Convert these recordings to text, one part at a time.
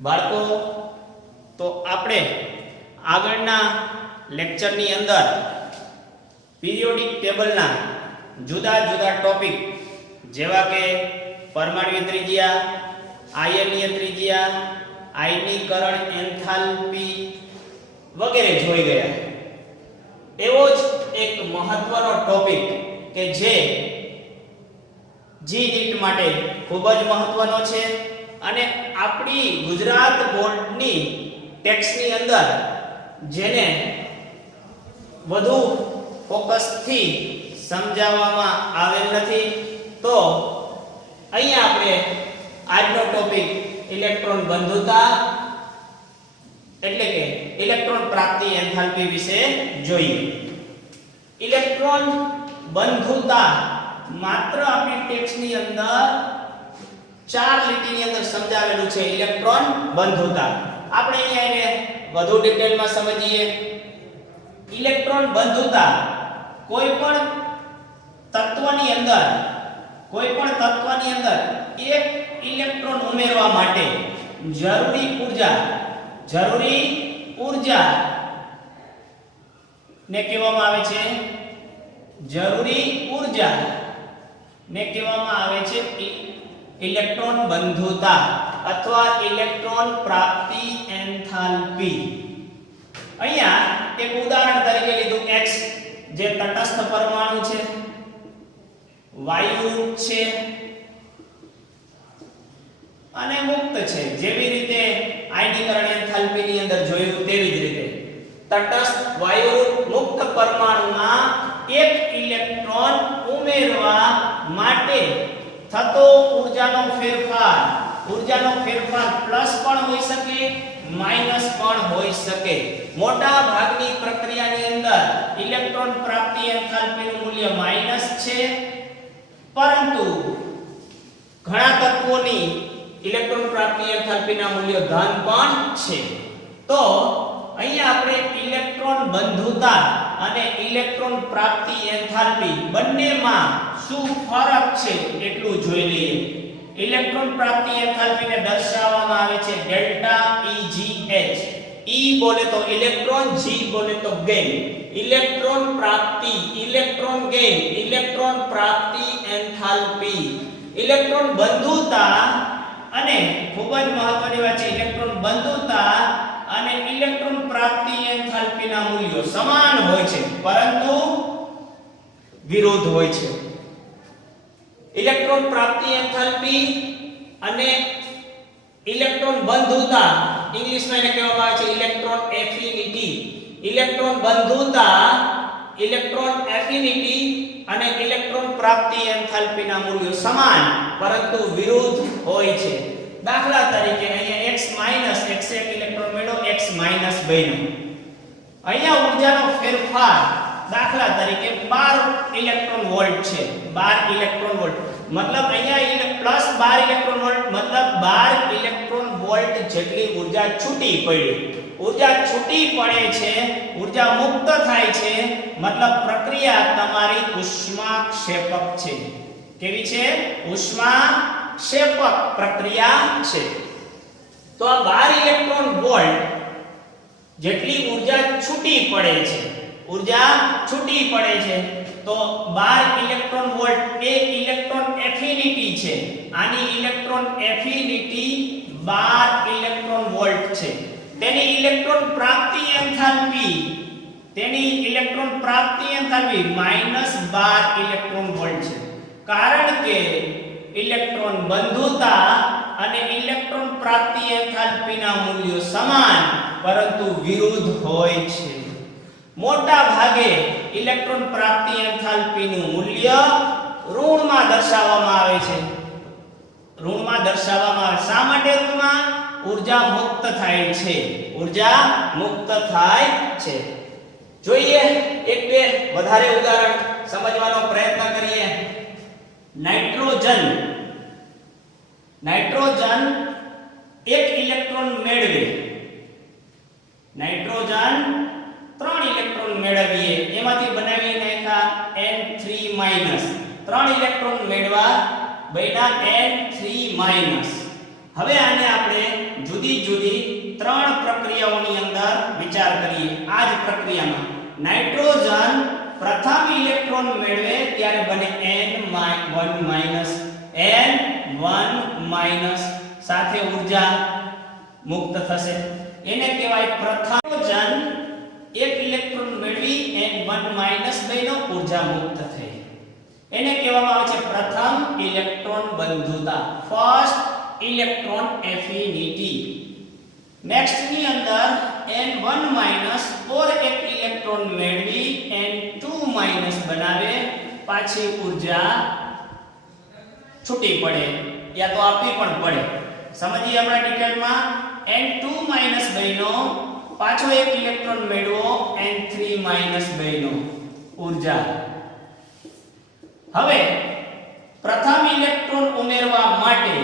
બાળકો, તો આપણે આગળના લેક્ચરની અંદર પીરિયોડિક ટેબલના જુદા જુદા ટોપિક જેવા કે પરમાણ્વીય ત્રિજ્યા, આયનીય ત્રિજ્યા, આયનીકરણ, એન્થાલ્પી વગેરે જોઈ ગયા. એવો જ એક મહત્વનો ટોપિક કે જે જી નીટ માટે ખૂબ જ મહત્વનો છે અને આપણી ગુજરાત બોર્ડની ટેક્સ્ટની અંદર જેને વધુ ફોકસથી સમજાવવામાં આવેલ નથી. તો અહીંયા આપણે આજનો ટોપિક ઇલેક્ટ્રોન બંધુતા એટલે કે ઇલેક્ટ્રોન પ્રાપ્તિ એન્થાલ્પી વિશે જોઈએ. ઇલેક્ટ્રોન બંધુતા માત્ર આપણી ટેક્સ્ટની અંદર 4 લીટીની અંદર સમજાવેલું છે. ઇલેક્ટ્રોન બંધુતા આપણે અહીંયા એને વધુ ડિટેલમાં સમજીએ. ઇલેક્ટ્રોન બંધુતા કોઈ પણ તત્વની અંદર એક ઇલેક્ટ્રોન ઉમેરવા માટે જરૂરી ઊર્જા ને કહેવામાં આવે છે ઇલેક્ટ્રોન બંધુતા અથવા ઇલેક્ટ્રોન પ્રાપ્તિ એન્થાલ્પી. અહીંયા એક ઉદાહરણ તરીકે લીધું X જે તટસ્થ પરમાણુ છે, વાયુ છે અને મુક્ત છે. જેવી રીતે આયનીકરણ એન્થાલ્પી ની અંદર જોયું તેવી જ રીતે તટસ્થ વાયુ મુક્ત પરમાણુમાં એક ઇલેક્ટ્રોન ઉમેરવા માટે થતો ઊર્જાનો ફેરફાર પ્લસ પણ હોઈ શકે, માઈનસ પણ હોઈ શકે. મોટા ભાગની પ્રક્રિયાની અંદર ઇલેક્ટ્રોન પ્રાપ્તિ એન્થાલ્પીનું મૂલ્ય માઈનસ છે, પરંતુ ઘણા તત્વોની ઇલેક્ટ્રોન પ્રાપ્તિ એન્થાલ્પીના મૂલ્ય ધન પણ છે. તો અહીંયા આપણે ઇલેક્ટ્રોન બંધુતા અને ઇલેક્ટ્રોન પ્રાપ્તિ એન્થાલ્પી બંનેમાં શું ફરક છે એટલું જોઈ લઈએ. ઇલેક્ટ્રોન પ્રાપ્તિ એન્થાલ્પીને દર્શાવવામાં આવે છે ડેલ્ટા EGH. E બોલે તો ઇલેક્ટ્રોન, G બોલે તો ગેઇન. ઇલેક્ટ્રોન પ્રાપ્તિ, ઇલેક્ટ્રોન ગેઇન, ઇલેક્ટ્રોન પ્રાપ્તિ એન્થાલ્પી. ઇલેક્ટ્રોન બંધુતા અને ખૂબ જ મહત્વની વાત છે, ઇલેક્ટ્રોન બંધુતા અને ઇલેક્ટ્રોન પ્રાપ્તિ એન્થાલ્પીના મૂલ્યો સમાન હોય છે પરંતુ વિરુદ્ધ હોય છે. ઇલેક્ટ્રોન પ્રાપ્તિ એન્થાલ્પી અને ઇલેક્ટ્રોન બંધુતા ઇંગ્લિશમાં એને કહેવામાં આવે છે ઇલેક્ટ્રોન એફિનિટી. ઇલેક્ટ્રોન બંધુતા, ઇલેક્ટ્રોન એફિનિટી અને ઇલેક્ટ્રોન પ્રાપ્તિ એન્થાલ્પીના મૂલ્યો સમાન પરંતુ વિરુદ્ધ હોય છે. દાખલા તરીકે અહીંયા x માઈનસ x એક ઇલેક્ટ્રોન મેળવો, x માઈનસ બન્યો. અહીંયા ઊર્જાનો ફેરફાર દાખલા તરીકે 12 ઇલેક્ટ્રોન વોલ્ટ છે. 12 ઇલેક્ટ્રોન વોલ્ટ મતલબ અહીંયા પ્લસ 12 ઇલેક્ટ્રોન વોલ્ટ મતલબ 12 ઇલેક્ટ્રોન વોલ્ટ જેટલી ઊર્જા છૂટી પડી. ઊર્જા છૂટી પડે છે, ઊર્જા મુક્ત થાય છે, મતલબ પ્રક્રિયા તમારી ઉષ્માક્ષેપક છે. કેવી છે? ઉષ્માક્ષેપક પ્રક્રિયા છે. તો આ 12 ઇલેક્ટ્રોન વોલ્ટ જેટલી ઊર્જા છૂટી પડે છે તો 12 ઇલેક્ટ્રોન વોલ્ટ એ ઇલેક્ટ્રોન એફિનિટી છે. આની ઇલેક્ટ્રોન એફિનિટી 12 ઇલેક્ટ્રોન વોલ્ટ છે. તેની ઇલેક્ટ્રોન પ્રાપ્તિ એન્થાલ્પી -12 ઇલેક્ટ્રોન વોલ્ટ છે. કારણ કે ઇલેક્ટ્રોન બંધુતા અને ઇલેક્ટ્રોન પ્રાપ્તિ એન્થાલ્પીના મૂલ્યો સમાન પરંતુ વિરુદ્ધ હોય છે. મોટા ભાગે ઇલેક્ટ્રોન પ્રાપ્તિ એન્થાલ્પીનું મૂલ્ય ઋણમાં દર્શાવવામાં આવે છે. શા માટે ઋણમાં? ઊર્જા મુક્ત થાય છે. જોઈએ એક બે વધારે ઉદાહરણ સમજવાનો પ્રયત્ન કરીએ. નાઇટ્રોજન એક ઇલેક્ટ્રોન મેળવે, નાઇટ્રોજન 3 ઇલેક્ટ્રોન મેળવીએ, એમાંથી બનાવી નાખ્યા N3-, 3 ઇલેક્ટ્રોન મેળવા બન્યા N3-. હવે આને આપણે જુદી જુદી ત્રણ પ્રક્રિયાઓની અંદર વિચાર કરીએ. આ જ પ્રક્રિયામાં નાઇટ્રોજન પ્રથમ ઇલેક્ટ્રોન મેળવે ત્યારે બને N1 સાથે ઊર્જા મુક્ત થશે. એને કહેવાય પ્રથમ નાઇટ્રોજન એક ઇલેક્ટ્રોન મેળવી N1 બન્યો, ઊર્જા મુક્ત થઈ. એને કહેવામાં આવે છે પ્રથમ ઇલેક્ટ્રોન બંધુતા, ફર્સ્ટ ઇલેક્ટ્રોન એફિનિટી. નેક્સ્ટ ની અંદર N1 ઓર એક ઇલેક્ટ્રોન મેળવી N2 બનાવે, પાછી ઊર્જા છૂટી પડે યા તો આપવી પણ પડે. સમજીએ આપણા ડિટેલમાં. N2 બન્યો, પાછો એક ઇલેક્ટ્રોન મેળવો N3 બન્યો, ઊર્જા. હવે પ્રથમ ઇલેક્ટ્રોન ઉમેરવા માટે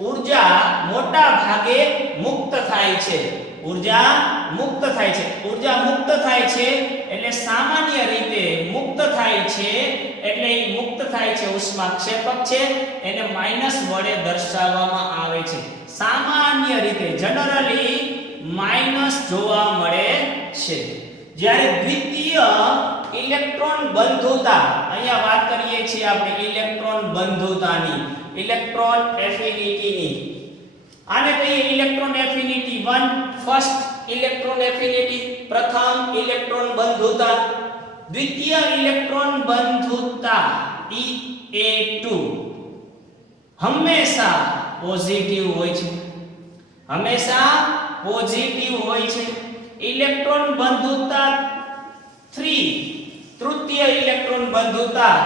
ઊર્જા મોટા ભાગે મુક્ત થાય છે. ઊર્જા મુક્ત થાય છે એટલે સામાન્ય રીતે મુક્ત થાય છે એટલે એ મુક્ત થાય છે ઉષ્માક્ષેપક છે, એને માઈનસ વડે દર્શાવવામાં આવે છે. સામાન્ય રીતે જનરલી માઈનસ જોવા મળે છે. જ્યારે દ્વિતીય ઇલેક્ટ્રોન બંધુતા, અહીંયા વાત કરીએ છીએ આપણે ઇલેક્ટ્રોન બંધુતાની, ઇલેક્ટ્રોન એફિનિટીની. આને કહીએ electron affinity 1, first electron affinity, પ્રથમ ઇલેક્ટ્રોન બંધુતા. દ્વિતીય ઇલેક્ટ્રોન બંધુતા EA2 હંમેશા પોઝિટિવ હોય છે, હંમેશા પોઝિટિવ હોય છે. ઇલેક્ટ્રોન બંધુતા 3, તૃતીય ઇલેક્ટ્રોન બંધુતા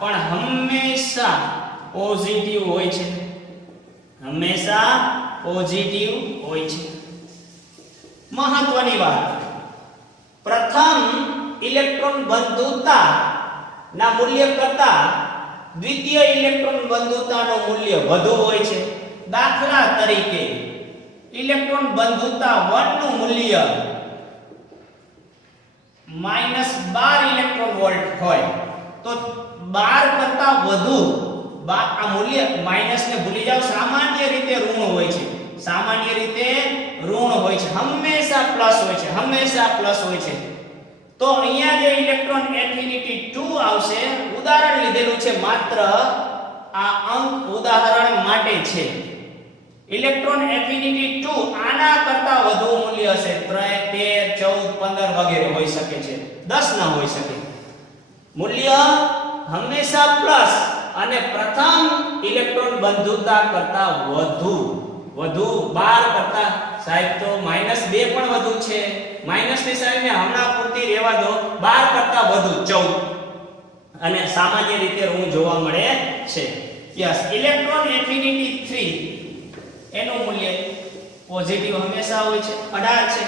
પણ હંમેશા પોઝિટિવ હોય છે, હંમેશા પોઝિટિવ હોય છે. મહત્વની વાત, પ્રથમ ઇલેક્ટ્રોન બંધુતા ના મૂલ્ય કરતા દ્વિતીય ઇલેક્ટ્રોન બંધુતાનું મૂલ્ય વધુ હોય છે. દાખલા તરીકે ઇલેક્ટ્રોન બંધુતા 1 નું મૂલ્ય -12 ઇલેક્ટ્રોન વોલ્ટ હોય તો 12 કરતા વધુ આ મૂલ્ય માઈનસ ને ભૂલી જાવ, સામાન્ય રીતે ઋણ હોય છે, સામાન્ય રીતે ઋણ હોય છે, હંમેશા પ્લસ હોય છે, હંમેશા પ્લસ હોય છે. તો અહીંયા જે ઇલેક્ટ્રોન એફિનિટી 2 આવશે, ઉદાહરણ લીધેલું છે માત્ર આ અંક ઉદાહરણ માટે છે. ઇલેક્ટ્રોન એફિનિટી 2 આના કરતા વધુ મૂલ્ય હશે, 13, 14, 15 વગેરે હોઈ શકે છે, 10 ના હોઈ શકે. મૂલ્ય હંમેશા પ્લસ અને પ્રથમ ઇલેક્ટ્રોન બંધુતા કરતા વધુ 12 કરતા, સાહેબ તો -2 પણ વધુ છે, માઈનસ ની સાઈડને હમણાં પૂરતી રહેવા દો, 12 કરતા વધુ 14 અને સામાન્ય રીતે ઋણ જોવા મળે છે. યસ, ઇલેક્ટ્રોન એફિનિટી 3 એનું મૂલ્ય પોઝિટિવ હંમેશા હોય છે, 18 છે.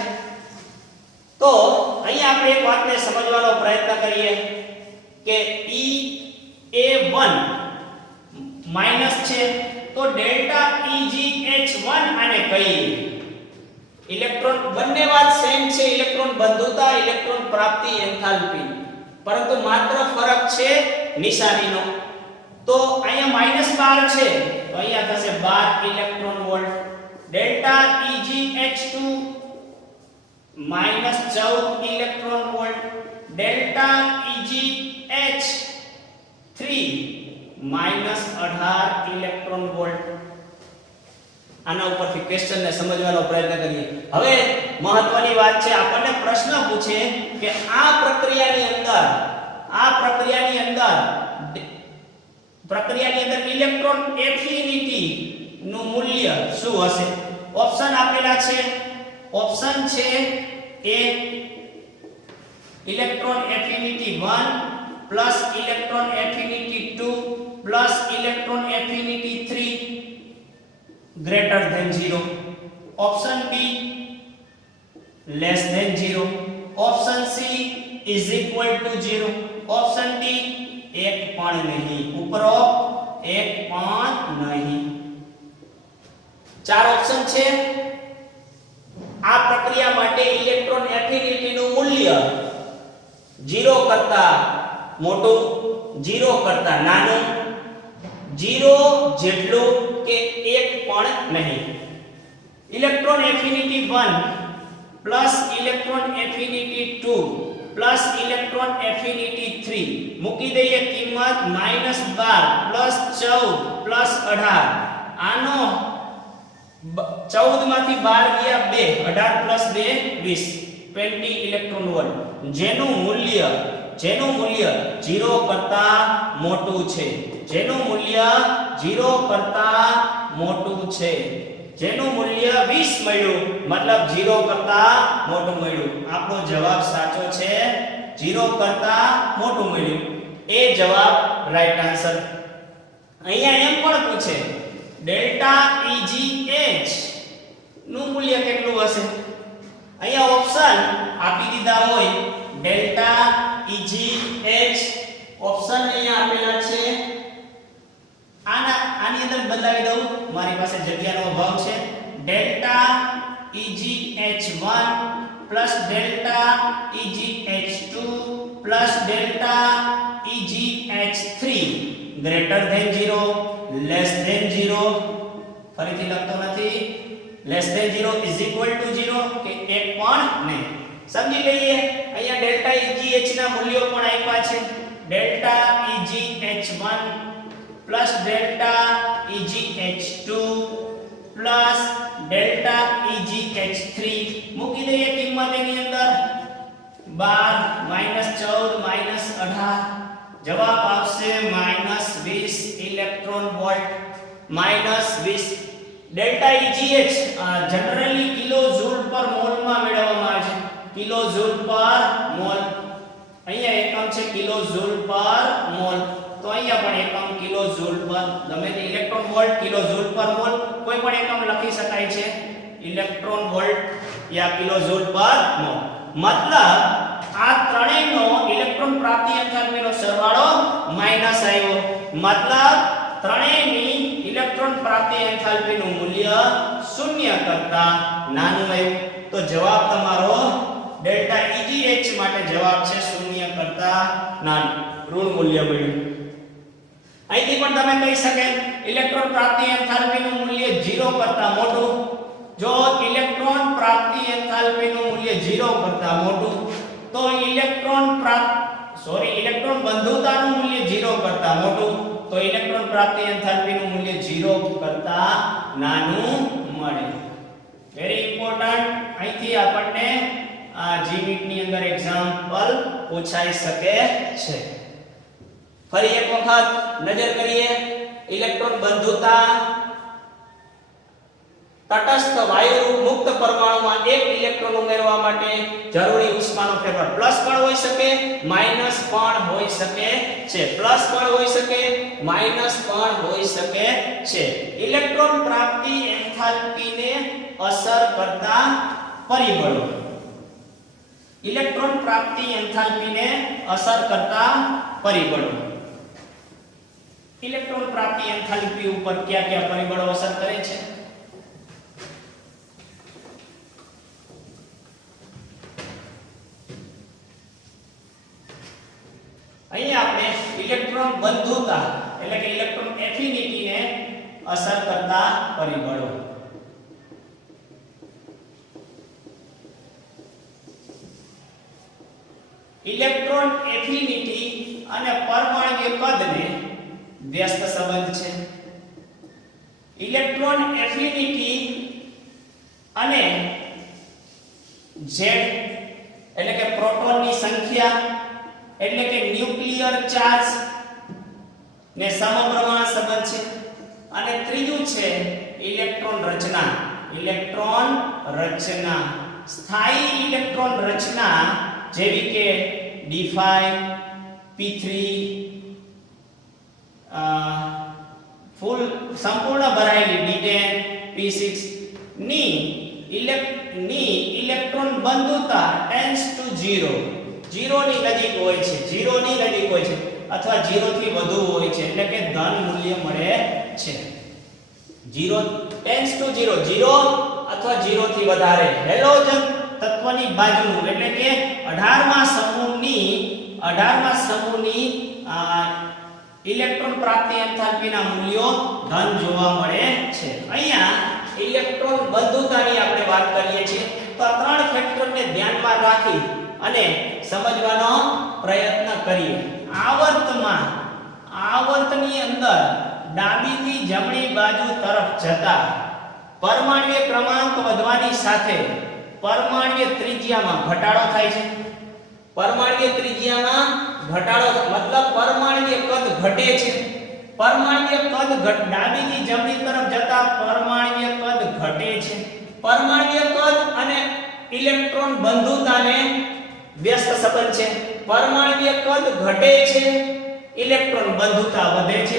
તો અહીંયા આપણે એક વાતને સમજવાનો પ્રયત્ન કરીએ કે EA1 માઈનસ છે તો ડેલ્ટા EgH1 આને કહીએ. ઇલેક્ટ્રોન બંને વાત સેમ છે, ઇલેક્ટ્રોન બંધુતા, ઇલેક્ટ્રોન પ્રાપ્તિ, એન્થાલ્પી, પરંતુ માત્ર ફરક છે નિશાનીનો. તો અહીંયા -12 છે તો અહીંયા થશે 12 electron volt. Delta EgH2 -14 electron volt. Delta EgH3 -18 electron volt. આના ઉપરથી ક્વેશ્ચન ને સમજવાનો પ્રયત્ન કરીએ. હવે મહત્વની વાત છે, આપણને પ્રશ્ન પૂછે કે આ પ્રક્રિયાની અંદર ઇલેક્ટ્રોન એફિનિટી નું મૂલ્ય શું હશે? ઓપ્શન આપેલા છે. ઓપ્શન છે A electron affinity 1 plus electron affinity 2 plus electron affinity 3 greater than 0. Option B less than 0. Option C is equal to 0. Option D એક પણ નહીં, ઉપરોક્ત એક પણ નહીં. ચાર ઓપ્શન છે. આ પ્રક્રિયા માટે ઇલેક્ટ્રોન એફિનિટી નું મૂલ્ય 0 કરતા મોટું, 0 કરતા નાનું, 0 જેટલું કે એક પણ નહીં. Electron affinity 1 plus electron affinity 2 plus electron affinity 3 મૂકી દઈએ કિંમત -12 પ્લસ 14 પ્લસ 18 આનો 14 માંથી 12 ગયા 2 18 પ્લસ 2 20 20 ઇલેક્ટ્રોન વોલ્ટ જેનું મૂલ્ય 0 કરતા મોટું છે, જેનું મૂલ્ય 0 કરતા મોટું છે, જેનું મૂલ્ય 20 મળ્યું મતલબ 0 કરતા મોટું મળ્યું. આપણો જવાબ સાચો છે, 0 કરતા મોટું મળ્યું. એ જવાબ રાઈટ આન્સર. અહીંયા એમ પણ પૂછે ડેલ્ટા EGH નું મૂલ્ય કેટલું હશે? અહીંયા ઓપ્શન આપી દીધા હોય ડેલ્ટા EGH ઓપ્શન અહીંયા આપેલા છે. આની અંદર બદલાવી દઉં, મારી પાસે જગ્યાનો અભાવ છે. Delta EGH1 plus delta EGH2 plus delta EGH3 greater than 0 less than 0. ફરીથી લખતો નથી. Less than 0 is equal to 0 કે એક પણ નહીં. સમજી લઈએ. અહીંયા ડેલ્ટા EGH ના મૂલ્યો પણ આપ્યા છે. Delta EGH1 plus delta EGH2 plus delta EGH3 મૂકી દઈએ કિંમત એની અંદર 12 -14 -18 જવાબ આવશે -20 electron volt. -20 delta EGH generally kilo joule પર મોલ માં મેળવવામાં આવે છે. કિલો જૂલ પર મોલ. અહીંયા એકમ છે કિલો જૂલ પર મોલ, તો અહીંયા પણ એકમ કિલો જૂલ પર. ગમે તે ઇલેક્ટ્રોન વોલ્ટ કિલો જૂલ પર મોલ કોઈ પણ એકમ લખી શકાય છે. ઇલેક્ટ્રોન વોલ્ટ યા કિલો જૂલ પર મોલ. મતલબ આ ત્રણેયનો ઇલેક્ટ્રોન પ્રાપ્તિ એન્થાલ્પીનો સરવાળો માઈનસ આવ્યો. મતલબ ત્રણેયની ઇલેક્ટ્રોન પ્રાપ્તિ એન્થાલ્પીનું મૂલ્ય 0 કરતા નાનું આવ્યું. તો જવાબ તમારો ડેલ્ટા EGH માટે જવાબ છે 0 કરતા નાનું. ઋણ મૂલ્ય મળ્યું. અહીંથી પણ તમે કહી શકે ઇલેક્ટ્રોન પ્રાપ્તિ એન્થાલ્પીનું મૂલ્ય 0 કરતા મોટું. જો ઇલેક્ટ્રોન પ્રાપ્તિ એન્થાલ્પીનું મૂલ્ય 0 કરતા મોટું તો ઇલેક્ટ્રોન બંધુતાનું મૂલ્ય 0 કરતા મોટું, તો ઇલેક્ટ્રોન પ્રાપ્તિ એન્થાલ્પીનું મૂલ્ય 0 કરતા નાનું મળે. Very important. અહીંથી આપણને આ જીનીટ ની અંદર એક્ઝામ્પલ પૂછાઈ શકે છે. ફરી એક વખત નજર કરીએ. ઇલેક્ટ્રોન બંધુતા તટસ્થ વાયુરૂપ મુક્ત પરમાણુમાં એક ઇલેક્ટ્રોન ઉમેરવા માટે જરૂરી ઉષ્માનો ફેરફાર પ્લસ પણ હોઈ શકે માઈનસ પણ હોઈ શકે છે. પ્લસ પણ હોઈ શકે માઈનસ પણ હોઈ શકે છે. ઇલેક્ટ્રોન પ્રાપ્તિ એન્થાલ્પીને અસર કરતા પરિબળો. ઇલેક્ટ્રોન પ્રાપ્તિ એન્થાલ્પીને અસર કરતા પરિબળો. ઇલેક્ટ્રોન પ્રાપ્તિ એન્થાલ્પી ઉપર કયા કયા પરિબળો અસર કરે છે? અહીંયા આપણે ઇલેક્ટ્રોન બંધુતા એટલે કે ઇલેક્ટ્રોન એફિનિટીને અસર કરતા પરિબળો. ઇલેક્ટ્રોન એફિનિટી અને પરમાણ્વીય કદને વ્યસ્ત સંબંધ છે. ઇલેક્ટ્રોન એફિનિટી અને Z એટલે કે પ્રોટોનની સંખ્યા એટલે કે ન્યુક્લિયર ચાર્જ ને સમપ્રમાણ સંબંધ છે. અને ત્રીજું છે ઇલેક્ટ્રોન રચના. ઇલેક્ટ્રોન રચના સ્થાયી ઇલેક્ટ્રોન રચના જેવી કે D5 P3 સંપૂર્ણ ભરાયેલી D10 P6 ની ઇલેક્ટ્રોન બંધુતા ટેન્ડ્સ ટુ 0 ની નજીક હોય છે. 0 ની નજીક હોય છે અથવા 0 થી વધુ હોય છે એટલે કે ધન મૂલ્ય મળે છે. 0 ટેન્ડ્સ ટુ 0 અથવા 0 થી વધારે. હેલોજન તત્વની બાજુનું એટલે કે 18મા સમૂહની ઇલેક્ટ્રોન પ્રાપ્તિ એન્થાલ્પીના મૂલ્યો ધન જોવા મળે છે. અહીંયા ઇલેક્ટ્રોન બંધુતાની આપણે વાત કરીએ છીએ તો આ ત્રણ ફેક્ટરને ધ્યાનમાં રાખી અને સમજવાનો પ્રયત્ન કરીએ. આવર્તની અંદર ડાબીથી જમણી બાજુ તરફ જતા પરમાણ્વીય ક્રમાંક વધવાની સાથે પરમાણ્વીય ત્રિજ્યામાં ઘટાડો થાય છે. પરમાણ્વીય ત્રિજ્યામાં ઘટાડો મતલબ પરમાણ્વીય કદ ઘટે છે. પરમાણ્વીય કદ ડાબીથી જમણી તરફ જતા પરમાણ્વીય કદ ઘટે છે. પરમાણ્વીય કદ અને ઇલેક્ટ્રોન બંધુતાને વ્યસ્ત સંબંધ છે. પરમાણ્વીય કદ ઘટે છે, ઇલેક્ટ્રોન બંધુતા વધે છે.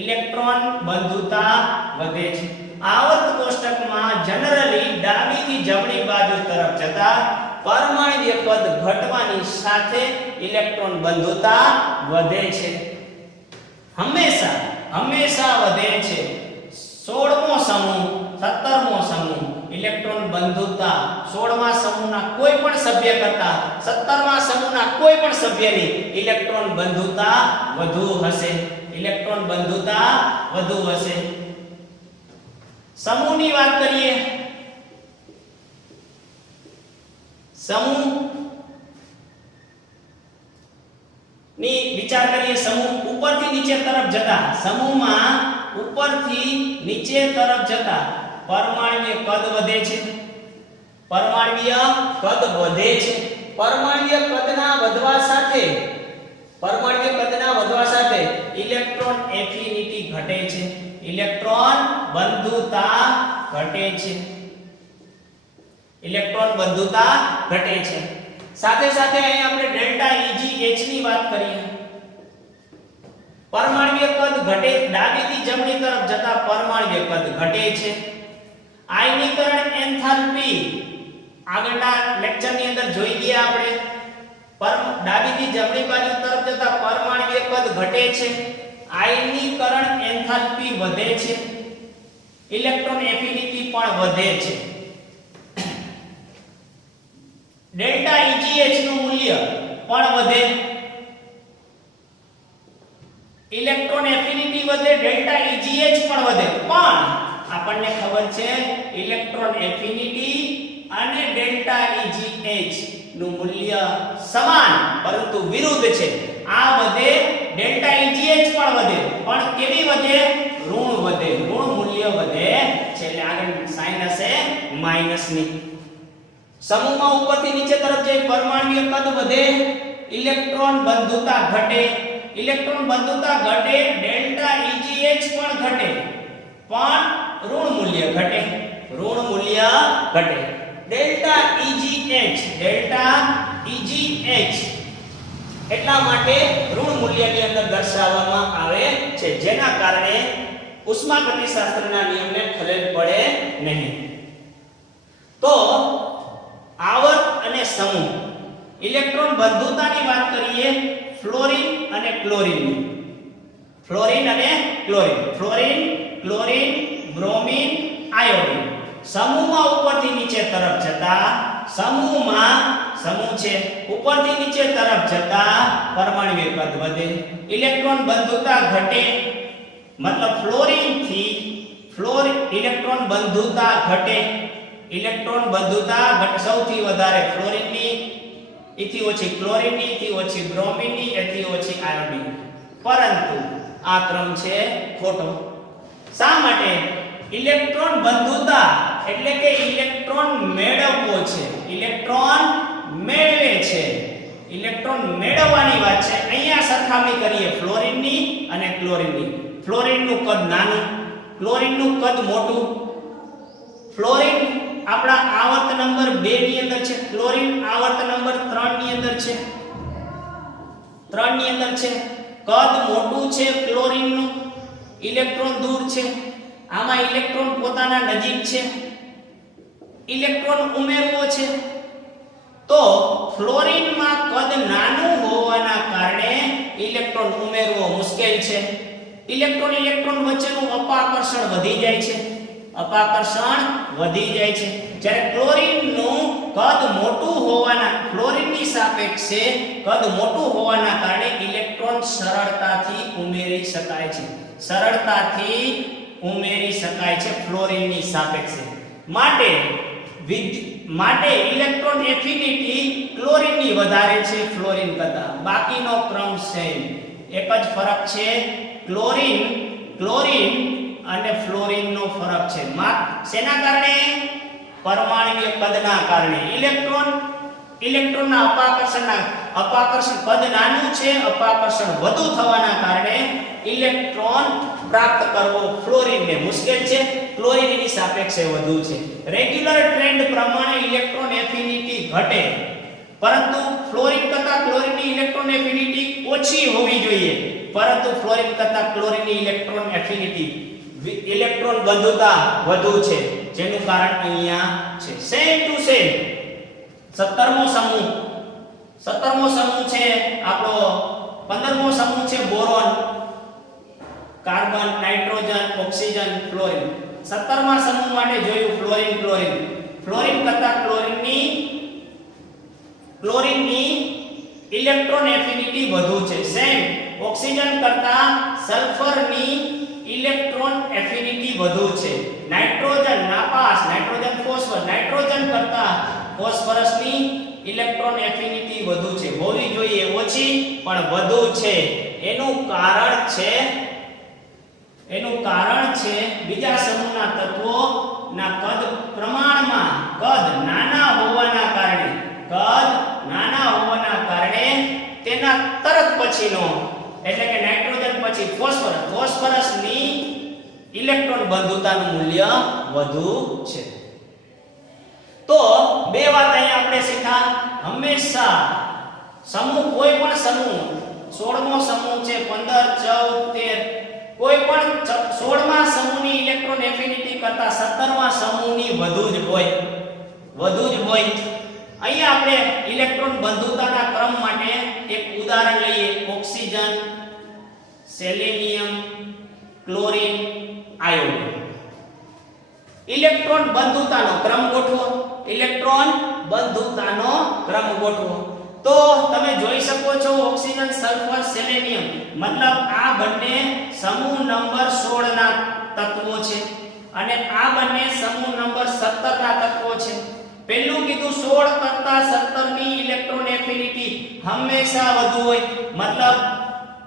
ઇલેક્ટ્રોન બંધુતા વધે છે. આવર્ત કોષ્ટકમાં જનરલી ડાબીથી જમણી બાજુ તરફ જતા પરમાણ્વીય કદ ઘટવાની સાથે ઇલેક્ટ્રોન બંધુતા વધે છે. હંમેશા વધે છે. 16મો સમૂહ 17મો સમૂહ ઇલેક્ટ્રોન બંધુતા 16મા સમૂહના કોઈ પણ સભ્ય કરતા 17મા સમૂહના કોઈ પણ સભ્યની ઇલેક્ટ્રોન બંધુતા વધુ હશે. ઇલેક્ટ્રોન બંધુતા વધુ હશે. સમૂહની વાત કરીએ. સમૂહ ની વિચાર કરીએ. સમૂહ ઉપરથી નીચે તરફ જતા સમૂહમાં ઉપરથી નીચે તરફ જતા પરમાણ્વીય કદ વધે છે. પરમાણ્વીય કદ વધે છે. પરમાણ્વીય કદના વધવા સાથે ઇલેક્ટ્રોન એફિનિટી ઘટે છે. ઇલેક્ટ્રોન બંધુતા ઘટે છે. ઇલેક્ટ્રોન બંધુતા ઘટે છે. સાથે સાથે અહીં આપણે ડેલ્ટા EGH ની વાત કરીએ. પરમાણ્વીય કદ ઘટે, ડાબીથી જમણી તરફ જતા પરમાણ્વીય કદ ઘટે છે. આયનીકરણ એન્થાલ્પી આગળના લેક્ચરની અંદર જોઈ ગયા આપણે. ડાબીથી જમણી બાજુ તરફ જતા પરમાણ્વીય કદ ઘટે છે. આયનીકરણ એન્થાલ્પી વધે છે. ઇલેક્ટ્રોન એફિનિટી પણ વધે છે. ડેલ્ટા EGH નું મૂલ્ય પણ વધે. ઇલેક્ટ્રોન એફિનિટી વધે, ડેલ્ટા EGH પણ વધે. પણ આપણને ખબર છે ઇલેક્ટ્રોન એફિનિટી અને ડેલ્ટા EGH નું મૂલ્ય સમાન પરંતુ વિરુદ્ધ છે. આ વધે, ડેલ્ટા EGH પણ વધે, પણ કેવી વધે? ઋણ વધે. ઋણ મૂલ્ય વધે છે. એટલે આગળ સાઇન હશે માઈનસ ની. સમૂહમાં ઉપરથી નીચે તરફ જઈ પરમાણ્વીય કદ વધે, ઇલેક્ટ્રોન બંધુતા ઘટે. ઇલેક્ટ્રોન બંધુતા ઘટે, ડેલ્ટા EGH પણ ઘટે, પણ ઋણ મૂલ્ય ઘટે. ઋણ મૂલ્ય ઘટે. ડેલ્ટા EGH એટલા માટે ઋણ મૂલ્યની અંદર દર્શાવવામાં આવે છે, જેના કારણે ઉષ્માગતિશાસ્ત્રના નિયમને ખલેલ પડે નહીં. તો આવર્ત અને સમૂહ. ઇલેક્ટ્રોન બંધુતાની વાત કરીએ. ફ્લોરીન અને chlorine. Fluorine, chlorine, bromine, iodine. સમૂહમાં ઉપરથી નીચે તરફ જતા સમૂહ છે ઉપરથી નીચે તરફ જતા પરમાણ્વીય કદ વધે, ઇલેક્ટ્રોન બંધુતા ઘટે. મતલબ ઇલેક્ટ્રોન બંધુતા ઘટે. ઇલેક્ટ્રોન બંધુતા ઘટે. સૌથી વધારે ફ્લોરીનની, એથી ઓછી ક્લોરીનની, એથી ઓછી બ્રોમીનની, એથી ઓછી આયોડીન. પરંતુ આ ક્રમ છે ખોટો. શા માટે? ઇલેક્ટ્રોન બંધુતા એટલે કે ઇલેક્ટ્રોન મેળવવો છે. ઇલેક્ટ્રોન મેળવે છે. ઇલેક્ટ્રોન મેળવવાની વાત છે. અહીંયા સરખામણી કરીએ ફ્લોરીનની અને ક્લોરીનની. ફ્લોરીનનું કદ નાનું, ક્લોરીનનું કદ મોટું. ફ્લોરીન આપણા આવર્ત નંબર 2 ની અંદર છે, ક્લોરીન આવર્ત નંબર 3 ની અંદર છે. કદ મોટું છે ક્લોરીનનું, ઇલેક્ટ્રોન દૂર છે. આમાં ઇલેક્ટ્રોન પોતાના નજીક છે. ઇલેક્ટ્રોન ઉમેરવો છે. તો ફ્લોરીનમાં કદ નાનું હોવાના કારણે ઇલેક્ટ્રોન ઉમેરવો મુશ્કેલ છે. ઇલેક્ટ્રોન વચ્ચેનું અપાકર્ષણ વધી જાય છે. જ્યારે ક્લોરીનનું કદ મોટું હોવાના, ફ્લોરીનની સાપેક્ષે કદ મોટું હોવાના કારણે ઇલેક્ટ્રોન સરળતાથી ઉમેરી શકાય છે. સરળતાથી ઉમેરી શકાય છે ફ્લોરિનની સાપેક્ષે. માટે ઇલેક્ટ્રોન એફિનિટી ક્લોરીનની વધારે છે ફ્લોરિન કરતા. બાકીનો ક્રમ સેમ. એક જ ફરક છે ક્લોરીન અને ફ્લોરિનનો ફરક છે. શેના કારણે? પરમાણ્વીય કદના કારણે. ઇલેક્ટ્રોનના અપાકર્ષણ કદ નાનું છે, અપાકર્ષણ વધુ થવાના કારણે ઇલેક્ટ્રોન પ્રાપ્ત કરવો ફ્લોરિનને મુશ્કેલ છે, ક્લોરીનની સાપેક્ષે વધુ છે. રેગ્યુલર ટ્રેન્ડ પ્રમાણે ઇલેક્ટ્રોન એફિનિટી ઘટે, પરંતુ ફ્લોરિન કરતા ક્લોરીનની ઇલેક્ટ્રોન એફિનિટી ઓછી હોવી જોઈએ, પરંતુ ફ્લોરિન કરતા ક્લોરીનની ઇલેક્ટ્રોન એફિનિટી ઇલેક્ટ્રોન બંધુતા વધુ છે, જેનું કારણ અહીંયા છે. સેમ ટુ સેમ 17મો સમૂહ છે આપણો. 15મો સમૂહ છે boron, carbon, nitrogen, oxygen, fluorine. 17મા સમૂહ માટે જોયું ફ્લોરિન કરતા ક્લોરીનની ઇલેક્ટ્રોન એફિનિટી વધુ છે. સેમ ઓક્સિજન કરતા સલ્ફરની ઇલેક્ટ્રોન એફિનિટી વધુ છે. નાઇટ્રોજન નાપાસ, નાઇટ્રોજન ફોસ્ફર, નાઇટ્રોજન કરતા ફોસ્ફરસની ઇલેક્ટ્રોન એફિનિટી વધુ છે. હોવી જોઈએ ઓછી, પણ વધુ છે. એનું કારણ છે બીજા સમૂહના તત્વોના કદ નાના હોવાના કારણે તેના તરત પછીનો એટલે કે નાઇટ્રોજન પછી ફોસ્ફરસની ઇલેક્ટ્રોન બંધુતાનું મૂલ્ય વધુ છે. તો બે વાત અહીંયા આપણે શીખ્યા. હંમેશા કોઈ પણ સમૂહ 16મો સમૂહ છે, 15, 14, 13, કોઈ પણ 16મા સમૂહની ઇલેક્ટ્રોન એફિનિટી કરતા 17મા સમૂહની વધુ જ હોય. અહીંયા આપણે ઇલેક્ટ્રોન બંધુતાના ક્રમ માટે એક ઉદાહરણ લઈએ. Oxygen, selenium, chlorine, iodine. Electron બંધુતાનો ક્રમ ગોઠવો. તો તમે જોઈ શકો છો ઓક્સિજન, સલ્ફર, સેલેનિયમ, મતલબ આ બંને સમૂહ નંબર 16 ના તત્વો છે અને આ બંને સમૂહ નંબર 17 ના તત્વો છે. પહેલું કીધું 16 કરતા 17 ની ઇલેક્ટ્રોન એફિનિટી હંમેશા વધુ હોય, મતલબ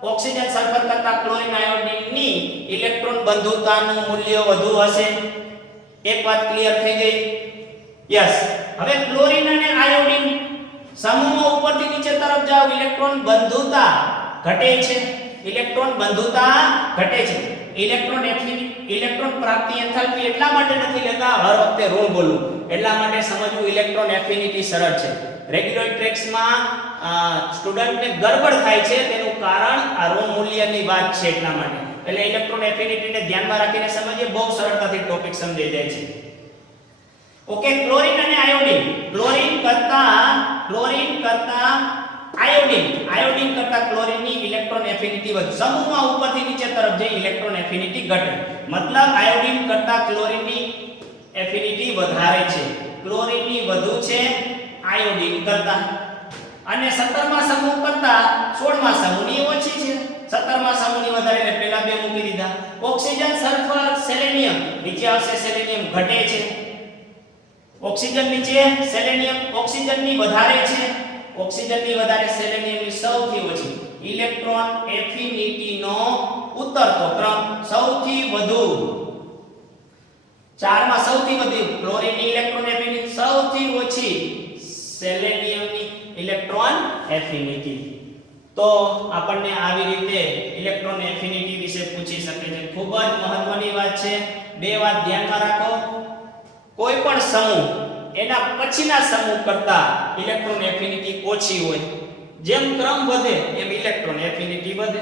ઓક્સિજન, સલ્ફર કરતા ક્લોરીન, આયોડીન ની ઇલેક્ટ્રોન બંધુતાનું મૂલ્ય વધુ હશે. એક વાત ક્લિયર થઈ ગઈ? યસ. હવે ક્લોરીન અને આયોડીન સમૂહમાં ઉપરથી નીચે તરફ જાવ, ઇલેક્ટ્રોન બંધુતા ઘટે છે. ઇલેક્ટ્રોન પ્રાપ્તિ એન્થાલ્પી એટલા માટે નથી લેતા, હર વખતે રોંગ બોલું, એટલા માટે સમજવું ઇલેક્ટ્રોન એફિનિટી સરળ છે. રેગ્યુલર ટ્રેક્સમાં સ્ટુડન્ટને ગડબડ થાય છે, તેનું કારણ આ રોંગ મૂલ્યની વાત છે એટલા માટે. એટલે ઇલેક્ટ્રોન એફિનિટીને ધ્યાનમાં રાખીને સમજીએ, બહુ સરળતાથી ટોપિક સમજાઈ જાય છે. ઓકે, ક્લોરીન અને આયોડીન. ક્લોરીન કરતા આયોડીન કરતા ક્લોરીનની ઇલેક્ટ્રોન એફિનિટી વધુ. સમૂહમાં ઉપરથી નીચે તરફ જઈ ઇલેક્ટ્રોન એફિનિટી ઘટે, મતલબ આયોડીન કરતા ક્લોરીનની એફિનિટી વધારે છે. ક્લોરીનની વધુ છે આયોડીન કરતા. અને 17મા સમૂહ કરતા 16મા સમૂહની ઓછી છે. 17મા સમૂહની વધારે, એટલે પહેલા બે મૂકી દીધા. ઓક્સિજન, સલ્ફર, સેલેનિયમ, નીચે આવશે સેલેનિયમ ઘટે છે. ઓક્સિજન નીચે, સેલેનિયમ ઓક્સિજનની વધારે છે. સેલેનિયમની સૌથી ઓછી. ઇલેક્ટ્રોન એફિનિટીનો ઉતરતો ક્રમ સૌથી વધુ. 4 માં સૌથી વધુ ક્લોરીનની ઇલેક્ટ્રોન એફિનિટી, સૌથી ઓછી સેલેનિયમની ઇલેક્ટ્રોન એફિનિટી. તો આપણને આવી રીતે ઇલેક્ટ્રોન એફિનિટી વિશે પૂછી શકે છે. ખૂબ જ મહત્વની વાત છે. બે વાત ધ્યાનમાં રાખો. કોઈ પણ સમૂહ એના પછીના સમૂહ કરતા ઇલેક્ટ્રોન એફિનિટી ઓછી હોય. જેમ ક્રમ વધે એમ ઇલેક્ટ્રોન એફિનિટી વધે.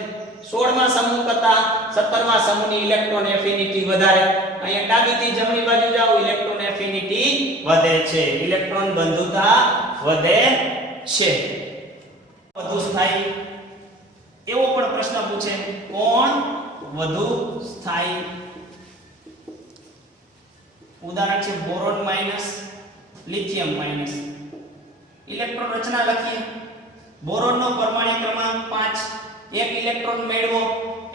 16મા સમૂહ કરતા 17મા સમૂહની ઇલેક્ટ્રોન એફિનિટી વધારે. અહીંયા ડાબીથી જમણી બાજુ જાઓ, ઇલેક્ટ્રોન એફિનિટી વધે છે, ઇલેક્ટ્રોન બંધુતા વધે છે. વધુ સ્થાયી એવો પણ પ્રશ્ન પૂછે, કોણ વધુ સ્થાયી? ઉદાહરણ છે boron minus, lithium minus. Electron રચના લખીએ. બોરોનનો પરમાણુ ક્રમાંક 5, એક ઇલેક્ટ્રોન મેળવો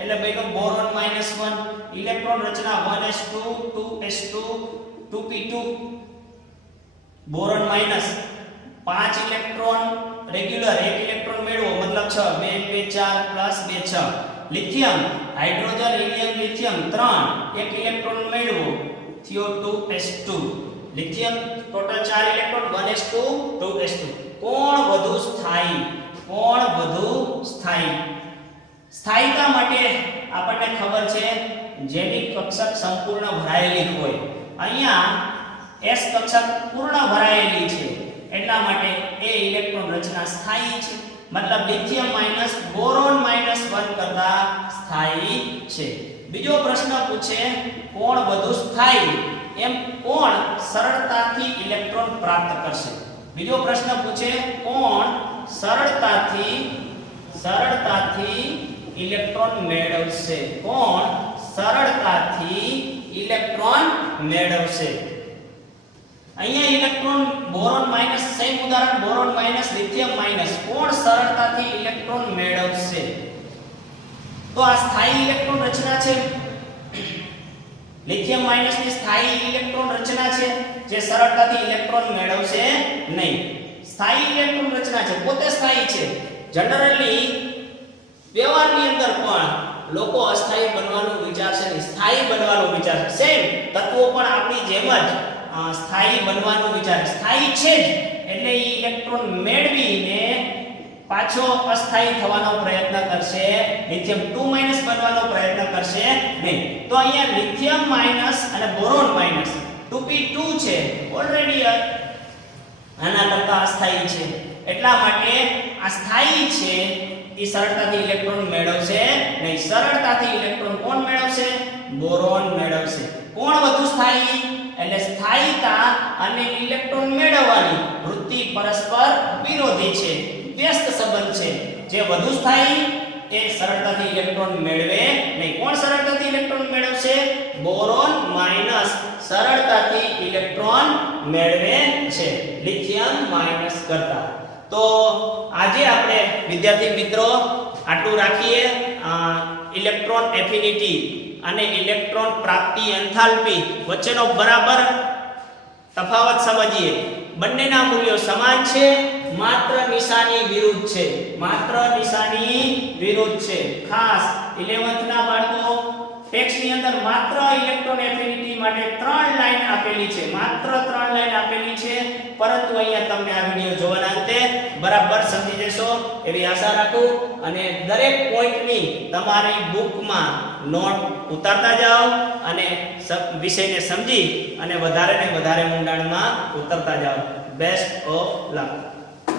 એટલે બન્યો બોરોન -1 ઇલેક્ટ્રોન રચના 1s2 2s2 2p2 boron minus 5 electron regular 1 electron મેળવો મતલબ 6 2 2 4 plus 2 6 lithium hydrogen helium lithium 3 1 electron મેળવો થયો 2s2 lithium total 4 electron 1s2 2s2 કોણ વધુ સ્થાયી સ્થાયીતા માટે આપણને ખબર છે જેની કક્ષક સંપૂર્ણ ભરાયેલી હોય અહીંયા s કક્ષક પૂર્ણ ભરાયેલી છે એટલા માટે એ ઇલેક્ટ્રોન રચના સ્થાયી છે મતલબ લિથિયમ માઈનસ બોરોન -1 કરતા સ્થાયી છે બીજો પ્રશ્ન પૂછે કોણ વધુ સ્થાયી એમ કોણ સરળતાથી ઇલેક્ટ્રોન પ્રાપ્ત કરશે બીજો પ્રશ્ન પૂછે કોણ સરળતાથી ઇલેક્ટ્રોન મેળવશે કોણ સરળતાથી ઇલેક્ટ્રોન મેળવશે અહીંયા ઇલેક્ટ્રોન બોરોન માઈનસ સેમ ઉદાહરણ બોરોન માઈનસ લિથિયમ માઈનસ કોણ સરળતાથી ઇલેક્ટ્રોન મેળવશે તો આ સ્થાયી ઇલેક્ટ્રોન રચના છે લિથિયમ માઈનસ ની સ્થાયી ઇલેક્ટ્રોન રચના છે જે સરળતાથી ઇલેક્ટ્રોન મેળવશે નહીં સ્થાયી ઇલેક્ટ્રોન રચના છે પોતે સ્થાયી છે જનરલી વ્યવહારની અંદર પણ લોકો અસ્થાયી બનવાનું વિચારશે નહીં સ્થાયી બનવાનું વિચારશે સેમ તત્વો પણ આપણી જેમ જ સ્થાયી બનવાનું વિચારે સ્થાયી છે જ એટલે ઈ ઇલેક્ટ્રોન મેળવીને પાછો અસ્થાયી થવાનો પ્રયત્ન કરશે લિથિયમ 2 બનવાનો પ્રયત્ન કરશે નહીં તો અહીંયા લિથિયમ માઈનસ અને બોરોન માઈનસ 2p2 છે ઓલરેડી આના કરતા અસ્થાયી છે એટલા માટે આ સ્થાયી છે એ સરળતાથી ઇલેક્ટ્રોન મેળવશે નહીં સરળતાથી ઇલેક્ટ્રોન કોણ મેળવશે બોરોન મેળવશે કોણ વધુ સ્થાયી એટલે સ્થાયીતા અને ઇલેક્ટ્રોન મેળવવાની વૃત્તિ પરસ્પર વિરોધી છે વ્યસ્ત સંબંધ છે જે વધુ સ્થાયી એ સરળતાથી ઇલેક્ટ્રોન મેળવે નહીં કોણ સરળતાથી ઇલેક્ટ્રોન મેળવશે બોરોન માઈનસ સરળતાથી ઇલેક્ટ્રોન મેળવે છે લિથિયમ માઈનસ કરતા તો આજે આપણે વિદ્યાર્થી મિત્રો આટલું રાખીએ ઇલેક્ટ્રોન એફિનિટી અને ઇલેક્ટ્રોન પ્રાપ્તિ એન્થાલ્પી વચ્ચેનો બરાબર તફાવત સમજીએ બંનેના મૂલ્યો સમાન છે માત્ર નિશાની વિરુદ્ધ છે ખાસ 11th ના બાળકો ટેક્સ્ટ ની અંદર માત્ર ઇલેક્ટ્રોન એફિનિટી માટે 3 લાઈન આપેલી છે પરંતુ અહીંયા તમને આ વિડિયો જોવાના અંતે બરાબર સમજી જશો એવી આશા રાખું અને દરેક પોઈન્ટની તમારી બુકમાં નોટ ઉતારતા જાઓ અને વિષયને સમજી અને વધારે ને વધારે ઊંડાણમાં ઉતરતા જાઓ બેસ્ટ ઓફ લક